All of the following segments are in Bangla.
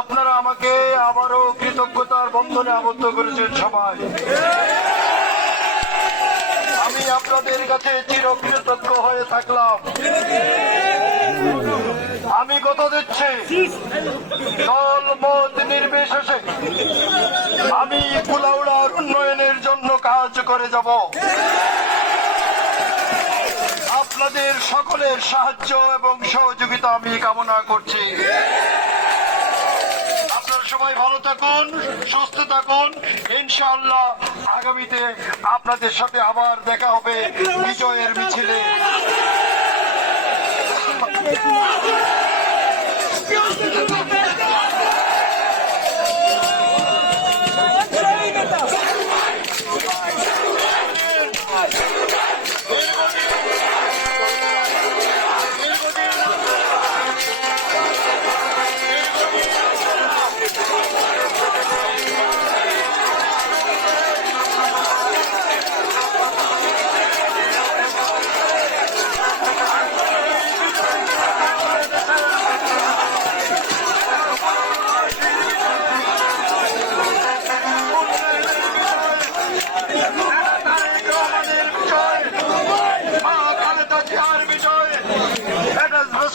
আপনারা আমাকে আবারও কৃতজ্ঞতার বন্ধনে আবদ্ধ করেছেন সবাই। আমি আপনাদের কাছে চিরকৃতজ্ঞ হয়ে থাকলাম। আমি কথা দিচ্ছি। দল মত নির্বিশেষে আমি কুলাউড়ার উন্নয়নের জন্য কাজ করে যাব। আপনাদের সকলের সাহায্য এবং সহযোগিতা আমি কামনা করছি। সবাই ভালো থাকুন সুস্থ থাকুন। ইনশাআল্লাহ আগামীতে আপনাদের সাথে আবার দেখা হবে বিজয়ের মিছিলে।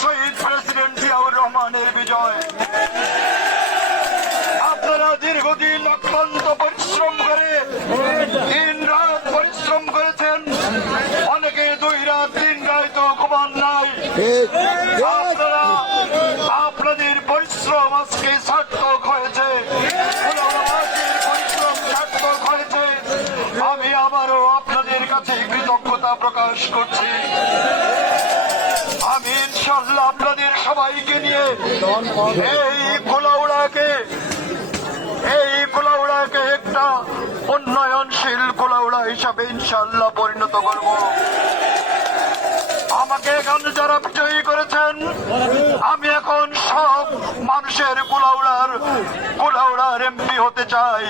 শহীদ প্রেসিডেন্ট জিয়াউর রহমানের বিজয়। আপনারা দীর্ঘদিন অক্লান্ত পরিশ্রম করে, দিন রাত পরিশ্রম করেছেন। অনেকে দুই রাত, তিন রাত তো ঘুমান নাই। আপনারা আপনাদের পরিশ্রম আজকে সার্থক হয়েছে। পরিশ্রম সার্থক হয়েছে। আমি আবারও আপনাদের কাছে কৃতজ্ঞতা প্রকাশ করছি। আমি ইনশাল্লাহ আপনাদের সবাইকে নিয়ে এই কোলাউড়াকে এই কোলাউড়াকে একটা উন্নয়নশীল কোলাউড়া হিসাবে ইনশাল্লাহ পরিণত করব। আমাকে এখানে যারা বিজয়ী করেছেন, আমি এখন সব মানুষের কুলাউড়ার কুলাউড়ার এমপি হতে চাই।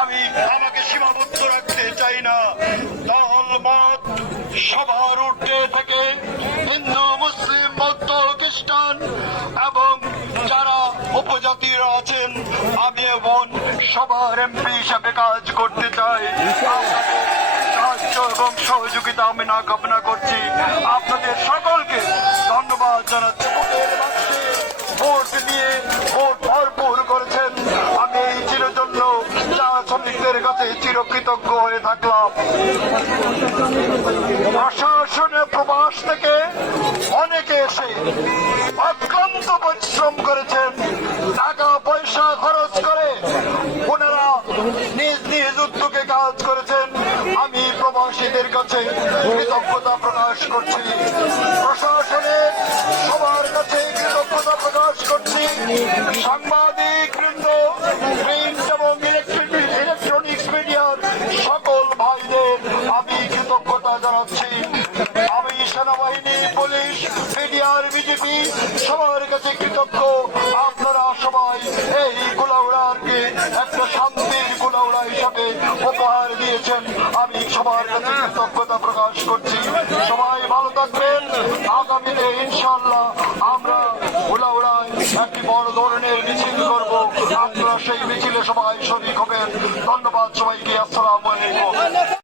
আমি আমাকে সীমাবদ্ধ রাখতে চাই না। দল সবার ঊর্ধ্বে থেকে আমি এবং সবার এমপি হিসাবে কাজ করতে চাই। সাহায্য এবং সহযোগিতা আমি না কামনা করছি। আপনাদের সকলকে ধন্যবাদ জানাচ্ছি। ভোট নিয়ে ভোট ভরপুর করেছেন। আমি এই চির জন্য চা শ্রমিকদের কাছে চিরকৃতজ্ঞ হয়ে থাকলাম। প্রশাসনের প্রবাস থেকে অনেকে এসে অক্লান্ত পরিশ্রম করেছেন। টাকা পয়সা খরচ করে ওনারা নিজ নিজ উদ্যোগে কাজ করেছেন। আমি প্রবাসীদের কাছে কৃতজ্ঞতা প্রকাশ করছি। প্রশাসনের সবার কাছে কৃতজ্ঞতা প্রকাশ করছি। সাংবাদিক বৃন্দ প্রিন্ট এবং ইলেকট্রনিক্স মিডিয়ার সকল ভাইদের আমি কৃতজ্ঞতা জানাচ্ছি। আমি সেনাবাহিনী, পুলিশ, মিডিয়ার বিজেপি সবার কাছে কৃতজ্ঞ। আপনারা সবাই এই গোলাউড়াকে একটা শান্তির গোলাউড়া হিসাবে উপহার দিয়েছেন। আমি সবার কাছে কৃতজ্ঞতা প্রকাশ করছি। সবাই ভালো থাকবেন। আগামীতে ইনশাল্লাহ আমরা গোলাউড়ায় একটি বড় ধরনের মিছিল করব। আপনারা সেই মিছিলে সবাই শরিক হবেন। ধন্যবাদ সবাইকে। আসসালাম আলাইকুম।